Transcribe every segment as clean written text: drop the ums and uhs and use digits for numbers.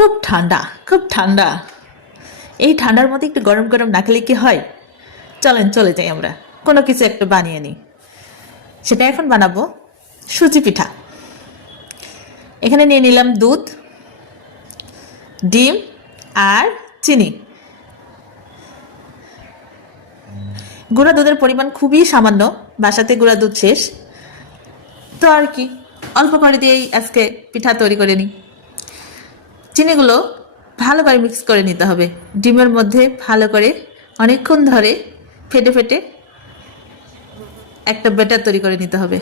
খুব ঠান্ডা, খুব ঠান্ডা। এই ঠান্ডার মধ্যে একটু গরম গরম না খেলে কি হয়? চলেন চলে যাই, আমরা কোনো কিছু একটু বানিয়ে নিই। সেটা এখন বানাবো সুজি পিঠা। এখানে নিয়ে নিলাম দুধ, ডিম আর চিনি। গুঁড়া দুধের পরিমাণ খুবই সামান্য, বাসাতে গুঁড়া দুধ শেষ, তো আর কি অল্প করে দিয়েই আজকে পিঠা তৈরি করে নিই। চিনিগুলো ভালো করে মিক্স করে নিতে হবে ডিমের মধ্যে, ভালো করে অনেকক্ষণ ধরে ফেটে ফেটে একটা ব্যাটার তৈরি করে নিতে হবে।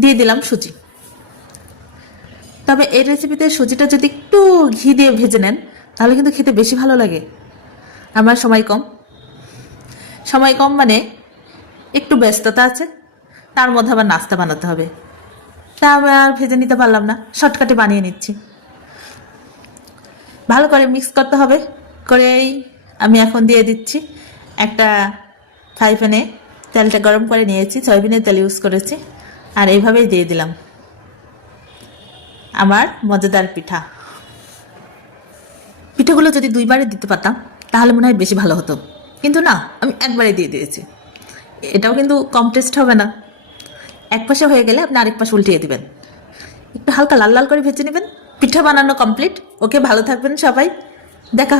দিয়ে দিলাম সুজি। তবে এই রেসিপিতে সুজিটা যদি একটু ঘি দিয়ে ভেজে নেন তাহলে কিন্তু খেতে বেশি ভালো লাগে। আমার সময় কম, সময় কম মানে একটু ব্যস্ততা আছে, তার মধ্যে আবার নাস্তা বানাতে হবে, তা আমি আর ভেজে নিতে পারলাম না, শর্টকাটে বানিয়ে নিচ্ছি। ভালো করে মিক্স করতে হবে। করেই আমি এখন দিয়ে দিচ্ছি একটা ফ্রাই প্যানে, তেলটা গরম করে নিয়েছি, সয়াবিনের তেল ইউজ করেছি, আর এইভাবেই দিয়ে দিলাম আমার মজাদার পিঠা। পিঠাগুলো যদি দুইবারে দিতে পারতাম তাহলে মনে হয় বেশি ভালো হতো, কিন্তু না, আমি একবারে দিয়ে দিয়েছি। এটাও কিন্তু কম টেস্ট হবে না। এক পাশে হয়ে গেলে আপনি আরেক পাশে উল্টিয়ে দিবেন, একটু হালকা লাল লাল করে ভেজে নেবেন। পিঠা বানানো কমপ্লিট। ওকে, ভালো থাকবেন সবাই, দেখা